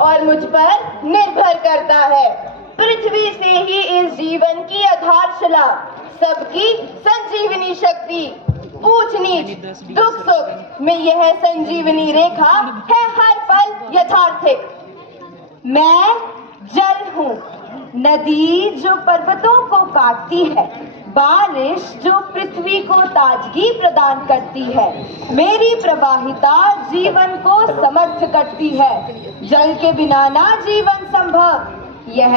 और मुझ पर निर्भर करता है। पृथ्वी से ही इस जीवन की आधारशिला, सबकी संजीवनी शक्ति, ऊंच नीच दुख सुख में यह संजीवनी रेखा है हर पल यथार्थिक। मैं जल हूँ, नदी जो पर्वतों को काटती है, बारिश जो पृथ्वी को ताजगी प्रदान करती है, मेरी प्रवाहिता जीवन को समर्थ करती है। जल के बिना ना जीवन संभव, यह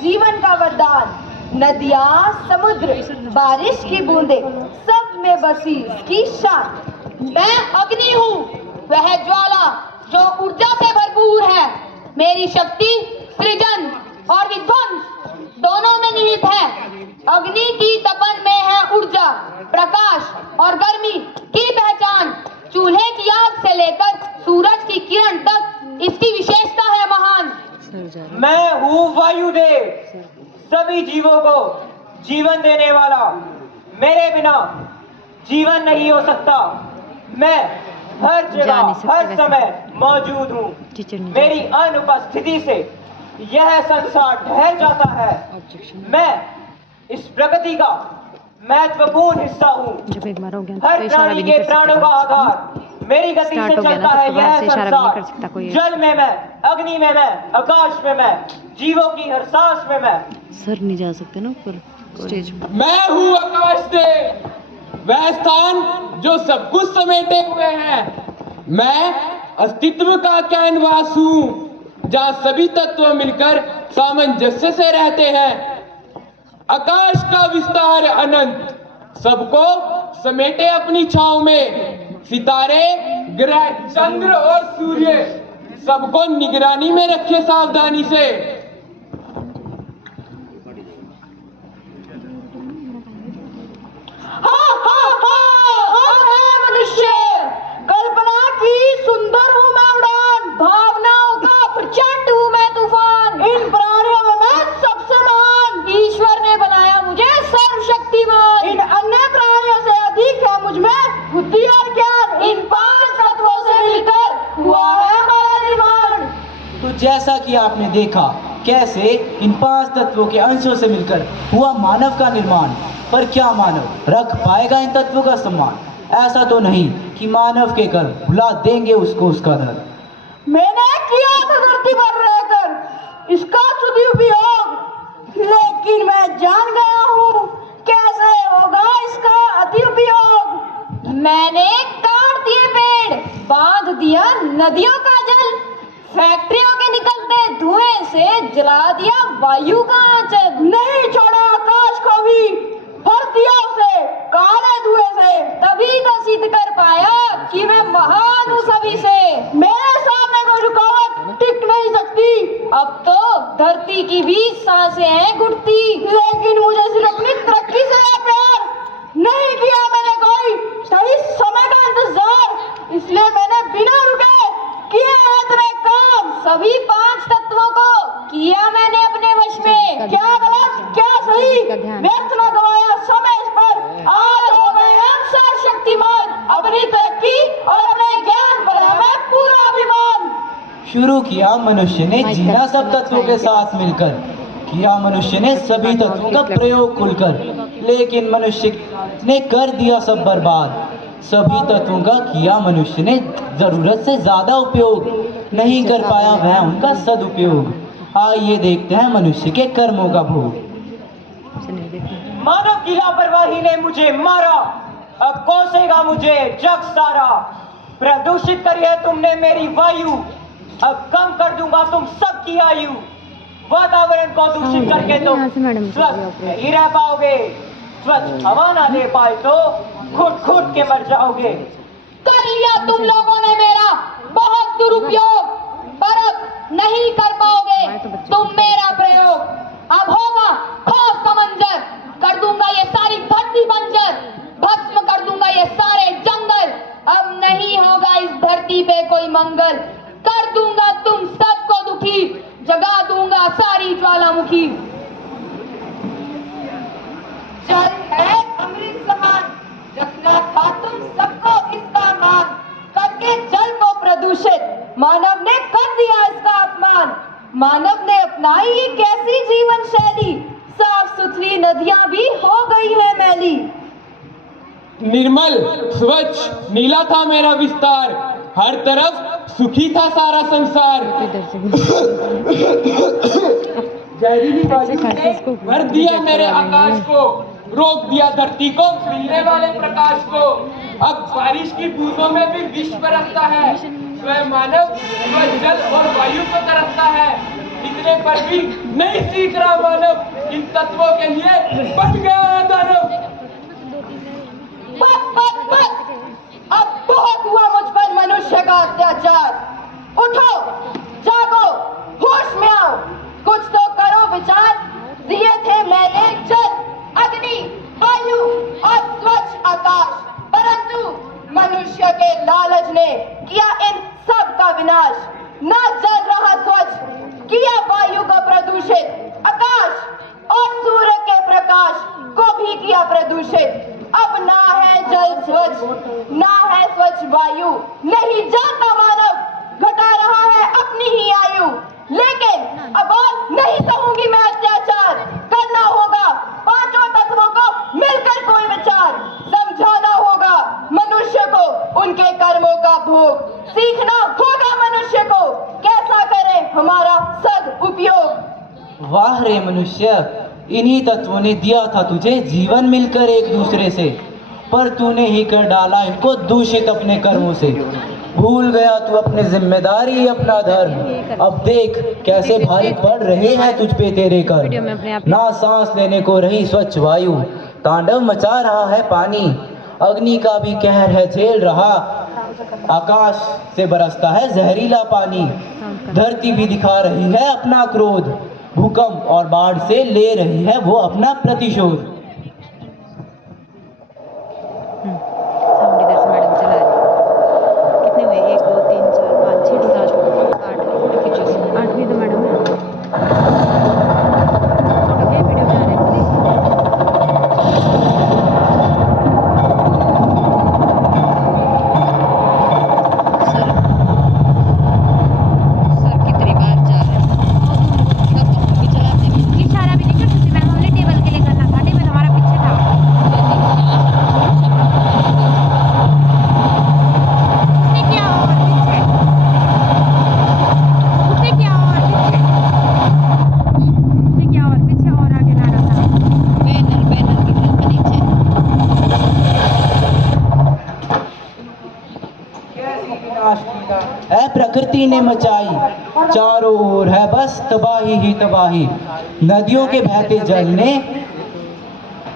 जीवन का वरदान। नदियाँ, समुद्र, बारिश की बूंदें, सब में बसी इसकी शान। मैं अग्नि हूँ, वह ज्वाला जो ऊर्जा से भरपूर है। मेरी शक्ति सृजन और विध्वंस दोनों में निहित है। अग्नि की तपन में है ऊर्जा, प्रकाश और गर्मी की पहचान। चूल्हे की आग से लेकर सूरज की किरण तक इसकी विशेषता है महान। मैं हूँ वायुदेव, सभी जीवों को जीवन देने वाला। मेरे बिना जीवन नहीं हो सकता। मैं हर जगह हर समय मौजूद हूँ। मेरी अनुपस्थिति से यह संसार ठहर जाता है। मैं इस प्रकृति का महत्वपूर्ण हिस्सा हूँ। हर प्राणी के प्राणों का आधार मेरी गति से चलता है यह संसार। जल में मैं, अग्नि में मैं, आकाश में मैं, जीवों की हर सांस में मैं। सर नहीं जा सकते ना ऊपर स्टेज पर। मैं हूँ आकाश देव, वह स्थान जो सब कुछ समेटे हुए है। मैं अस्तित्व का कैनवास हूँ, जहाँ सभी तत्व मिलकर सामंजस्य से रहते हैं। आकाश का विस्तार अनंत, सबको समेटे अपनी छांव में। सितारे, ग्रह, चंद्र और सूर्य सबको निगरानी में रखे सावधानी से। मनुष्य कल्पना की सुंदर हूँ मैं उड़ान, भावनाओं का प्रचंड हूँ मैं तूफान। इन प्राणियों में मैं सबसे महान, ईश्वर ने बनाया मुझे सर्वशक्तिमान। इन अन्य प्राणियों से अधिक है मुझ में बुद्धि और ज्ञान। इन पांच तत्वों से मिलकर हुआ है हमारा निर्माण। तो जैसा कि आपने देखा कैसे इन पांच तत्वों के अंशों से मिलकर हुआ मानव का निर्माण। पर क्या मानव रख पाएगा इन तत्वों का सम्मान? ऐसा तो नहीं कि मानव के कर्म भुला देंगे उसको उसका धर्म। मैंने किया था धरती पर रहकर इसका सदुपयोग, लेकिन मैं जान गया हूँ कैसे होगा इसका अतिउपयोग। मैंने काट दिए पेड़, बांध दिया नदियों का जल, फैक्ट्रियों के निकलते धुएं से जला दिया वायु का आंचल। नहीं छोड़ा आकाश को भी, भर दिया उसे काले धुएं से, तभी तो सिद्ध कर पाया कि मैं महान हूँ सभी से। मेरे सामने कोई रुकावट टिक नहीं सकती। अब तो धरती की भी सांसें हैं घुटती, लेकिन मुझे सिर्फ अपनी तरक्की से है प्यार। नहीं किया मैंने कोई सही समय का इंतजार, इसलिए मैंने बिना रुके किए हैं इतने काम। सभी पांच तत्वों को किया मैंने अपने वश में। क्या गलत क्या सही व्यर्थ न गवाया समय इस पर। आज हो गए हम सर्वशक्तिमान, अपनी तरक्की और अपने ज्ञान पर हमें पूरा अभिमान। शुरू किया मनुष्य ने जीना सब तत्वों के साथ मिलकर, किया मनुष्य ने सभी तत्वों का प्रयोग खुलकर, लेकिन मनुष्य ने कर दिया सब बर्बाद। सभी तत्वों का किया मनुष्य ने जरूरत से ज्यादा उपयोग, नहीं कर पाया वह उनका सदुपयोग। आइए देखते हैं मनुष्य के कर्मों का भोग। मानव की लापरवाही ने मुझे मारा, अब कोसेगा मुझे जग सारा। प्रदूषित करी है तुमने मेरी वायु, अब कम कर दूंगा तुम सबकी आयु। वातावरण को दूषित करके तुम स्वस्थ नहीं रह पाओगे। स्वच्छ हवा ना ले पाए तो घुट घुट के मर जाओगे। कर लिया तुम लोगों ने मेरा बहुत दुरुपयोग, पर अब नहीं कर पाओगे तुम मेरा प्रयोग। अब होगा खौफ का मंजर, कर दूंगा ये सारी धरती बंजर, भस्म कर दूंगा ये सारे जंगल। अब नहीं होगा इस धरती पे कोई मंगल, कर दूंगा तुम सबको दुखी, जगा दूंगा सारी ज्वालामुखी। जल है अमृत समान, रखना था तुम सबको इसका मान, करके जल को प्रदूषित मानव ने कर दिया इसका अपमान। मानव ने अपनाई ये कैसी जीवन शैली, साफ सुथरी नदियां भी हो गई है मैली। निर्मल स्वच्छ नीला था मेरा विस्तार, हर तरफ सुखी था सारा संसार। जहरीली वायु ने भर दिया मेरे आकाश को, रोक दिया धरती को मिलने वाले प्रकाश को। अब बारिश की बूंदों में भी विष बरसता है, स्वयं मानव स्वयं जल और वायु को तरसता है। इतने पर भी नहीं सीख रहा मानव, इन तत्वों के लिए बन गया है दानव। बस बस बस, अब बहुत हुआ मुझ पर मनुष्य का अत्याचार। उठो, जागो, होश में आओ, कुछ तो करो विचार। दिए थे मैंने जल, अग्नि, वायु और स्वच्छ आकाश, परंतु मनुष्य के लालच ने किया इन सब का विनाश। न जल रहा स्वच्छ, किया वायु को प्रदूषित, आकाश और सूर्य के प्रकाश को भी किया प्रदूषित। अब ना है जल स्वच्छ, ना है स्वच्छ वायु, नहीं जाता मानव, घटा रहा है अपनी ही आयु। लेकिन अब और नहीं सहूंगी मैं अत्याचार, करना होगा पांचों तत्वों को मिलकर कोई विचार। समझाना होगा मनुष्य को उनके कर्मों का भोग, सीखना होगा मनुष्य को कैसा करे हमारा सदुपयोग। वाह रे मनुष्य, इन्हीं तत्वों ने दिया था तुझे जीवन मिलकर एक दूसरे से, पर तूने ही कर डाला इनको दूषित अपने कर्मों से। भूल गया तू अपनी जिम्मेदारी, अपना धर्म। अब देख कैसे भारी पड़ रहे हैं तुझ पे तेरे कर्म। ना सांस लेने को रही स्वच्छ वायु, तांडव मचा रहा है पानी। अग्नि का भी कहर है झेल रहा, आकाश से बरसता है जहरीला पानी। धरती भी दिखा रही है अपना क्रोध, भूकंप और बाढ़ से ले रही है वो अपना प्रतिशोध। साउंड इधर से मैडम चला रही है। कितने हुए? 1 2 3 4 5 6 7 8 8वीं तो मैडम है। ओके, वीडियो बना रहे हैं। सर कितनी बार जा रहे हैं? इशारा भी नहीं कर सकते मैम, हमने टेबल के लिए करना था, टेबल हमारा पीछे था। उसने क्या और पीछे, उसने क्या और पीछे, उसने क्या और पीछे और आगे लाना था। बैनर बैनर की तरफ नीचे। ऐ प्रकृति ने मचाई चारों ओर है बस तबाही ही तबाही। नदियों के बहते जल ने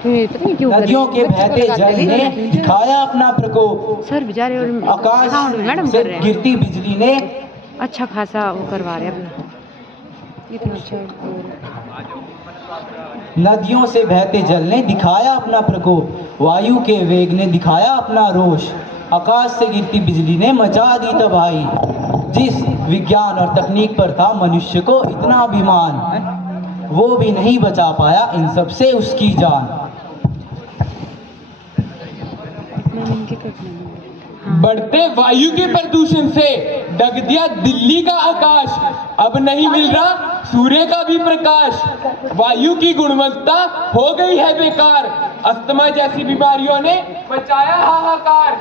पता नहीं क्यों नदियों के बहते जल ने दिखाया अपना प्रकोप। सर बेचारे और आकाश मैडम से कर रहे हैं, गिरती बिजली ने अच्छा खासा वो करवा रहे हैं अपना। इतना अच्छा नदियों से बहते जल ने दिखाया अपना प्रकोप। वायु के वेग ने दिखाया अपना रोष। आकाश से गिरती बिजली ने मचा दी तबाही। जिस विज्ञान और तकनीक पर था मनुष्य को इतना अभिमान, वो भी नहीं बचा पाया इन सब से उसकी जान। बढ़ते वायु के प्रदूषण से ढक दिया दिल्ली का आकाश, अब नहीं मिल रहा सूर्य का भी प्रकाश। वायु की गुणवत्ता हो गई है बेकार, अस्थमा जैसी बीमारियों ने मचाया हाहाकार।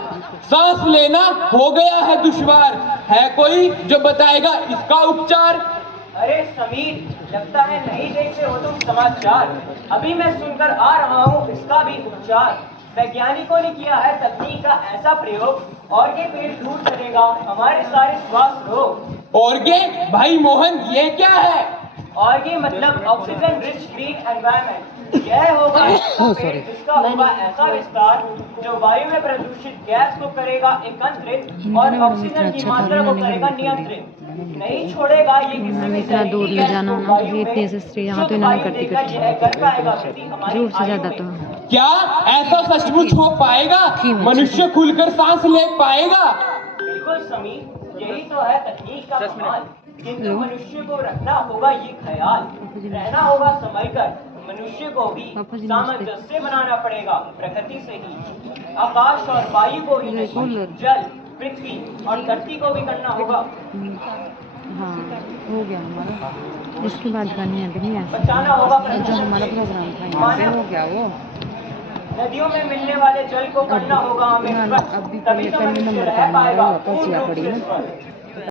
सांस लेना हो गया है दुश्वार, है कोई जो बताएगा इसका उपचार? अरे समीर, लगता है नहीं देखते हो तुम समाचार। अभी मैं सुनकर आ रहा हूँ इसका भी उपचार। वैज्ञानिकों ने किया है तकनीक का ऐसा प्रयोग, और ये पेड़ दूर चलेगा हमारे सारे श्वास रोग। ऑर्गे भाई मोहन, ये क्या है? ऑर्गे मतलब ऑक्सीजन रिच ग्रीन एनवायरनमेंट। यह होगा जिसका होगा ऐसा विस्तार जो वायु में प्रदूषित गैस को करेगा एकत्रित और ऑक्सीजन की मात्रा को करेगा नियंत्रित। नहीं छोड़ेगा ये किसी भी इतना दूर ले जाना ना, तो इतने से यहाँ तो इन्होंने करती जरूर से ज्यादा तो। क्या ऐसा सचमुच हो पाएगा? मनुष्य खुलकर सांस ले पाएगा? बिल्कुल समीर, यही तो है तकनीक का कमाल। किंतु मनुष्य को रखना होगा ये ख्याल, रहना होगा संभलकर। मनुष्य को भी सामंजस्य बनाना पड़ेगा प्रकृति से ही। आकाश और वायु को ही नहीं, जल, पृथ्वी और धरती को भी करना होगा। हाँ हो गया हमारा, इसके बाद का नहीं है बचाना होगा जो हमारा प्रोग्राम था यहाँ पे हो गया वो। नदियों में मिलने वाले जल को करना होगा हमें ना स्वच्छ, अभी तभी तो पहले मनुष्य नंबर रह का हमारा पाएगा हुआ पूर्ण पहुँचिया रूप पड़ी से ना। स्वस्थ।